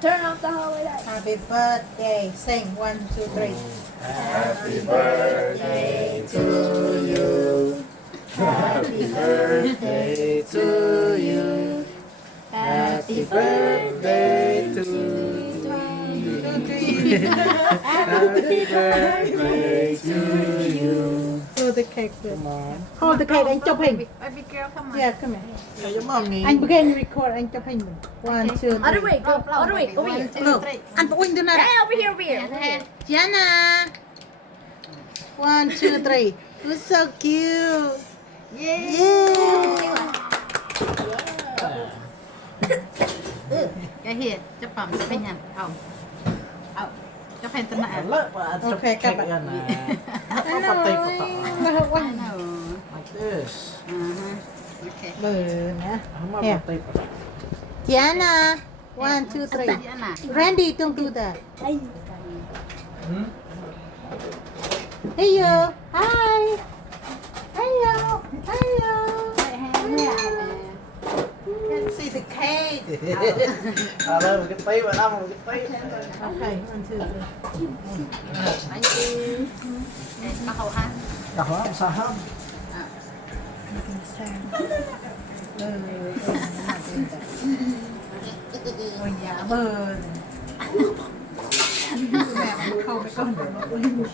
Turn off the hallway light. Happy birthday. Sing 1, 2, 3. Happy birthday to you. Happy birthday to you. Happy birthday to you. Happy birthday to you. Hold the cake. Come on. Hold the cake. Anh chụp hình. Baby girl, come on. Yeah, come here. Yeah, your mommy. Anh begin record. Anh chụp hình. 1, 2, 3. Other way, go. Other way, over here. Look. Anh phụ huynh từ này. Hey, over here, over here. Over here. Jenna. 1, 2, 3. You're so cute. Yeah. Cái here, chấp phẩm sẽ bên nhà. Chấp hình tân nạ. Okay, các bạn. Apa patay ko ta? I know. Like this. Okay. Bờ nè. Hama Here. patay ko ta. Jenna. 1, 2, 3. Jenna. Randy, don't do that. Hmm? Hey yo. Hi. Hey yo. Hey yo. Can't see the cake. Ala, magit tayo, wala mo magit tayo. Okay, 1, 2, 3. Thank you. Bắt hậu ha. Kaham, saham. Ôi dạ bơ này. Mẹ mà không cái con được nó quên.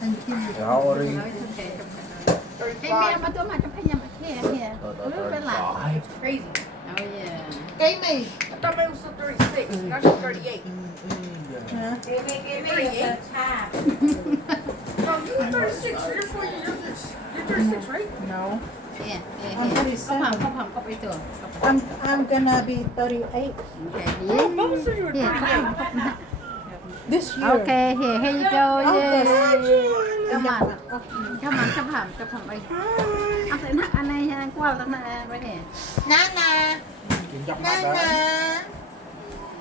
Anh kia Sorry. Cái mẹ mà tôi mà chấp hình nhà mà here. Look at that. Crazy. Oh yeah. cái mì. I thought it was still 36. Now she's 38. Hả? 38? No, you're 36. You're 4 years. You're 36, right? No. Yeah. I'm 37. Không phẩm copy tường. I'm gonna be 38 Oh, Mama said you were 38. this year. Okay, here you go. August. Yeah. Come on. Come on, chấp phẩm đi. Anh sẽ nặng anh này anh qua tao nè bên này. Nana. Chuyện dọc Nana.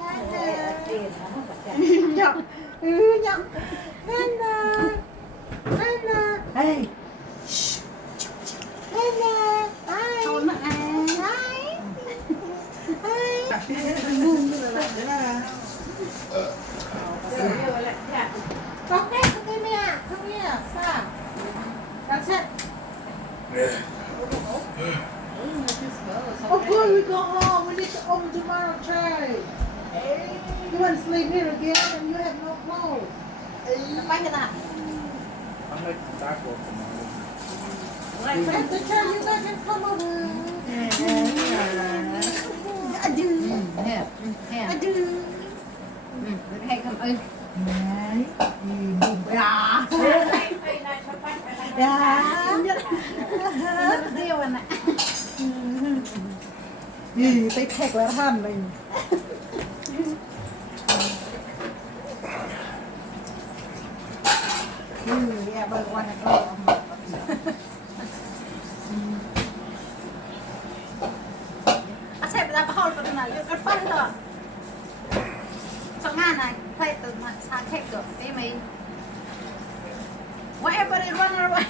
mặt Nhọc. Nhọc. Nana. Nana. Hey. Shh. Nana. Hi. Thôi nặng anh. Hi. Hi. Okay, come here. Come here. Sam. That's it. Of course we go home. We need to open tomorrow church. You want to sleep here again and you have no clothes. Bánh cái nào? Ang may tako. At the church you guys can come over. I do. Nè. Nè. I do. Hay không ơi. Đấy. Dạ. Dạ. Riêu anh ạ. Gì tay thẹt là than mình. Yeah, but one go. À xem ra bao nhiêu này, cái phát rồi. Trong ngàn này, phải từ mặt sang thẹt được thế mình. Why everybody run away?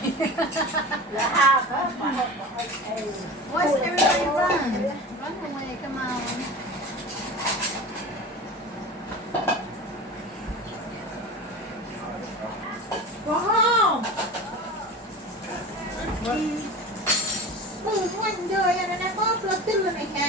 Why is everybody run? Run away, come on. Go home. Mừng hoành đời anh đã có cơ tin rồi này kìa.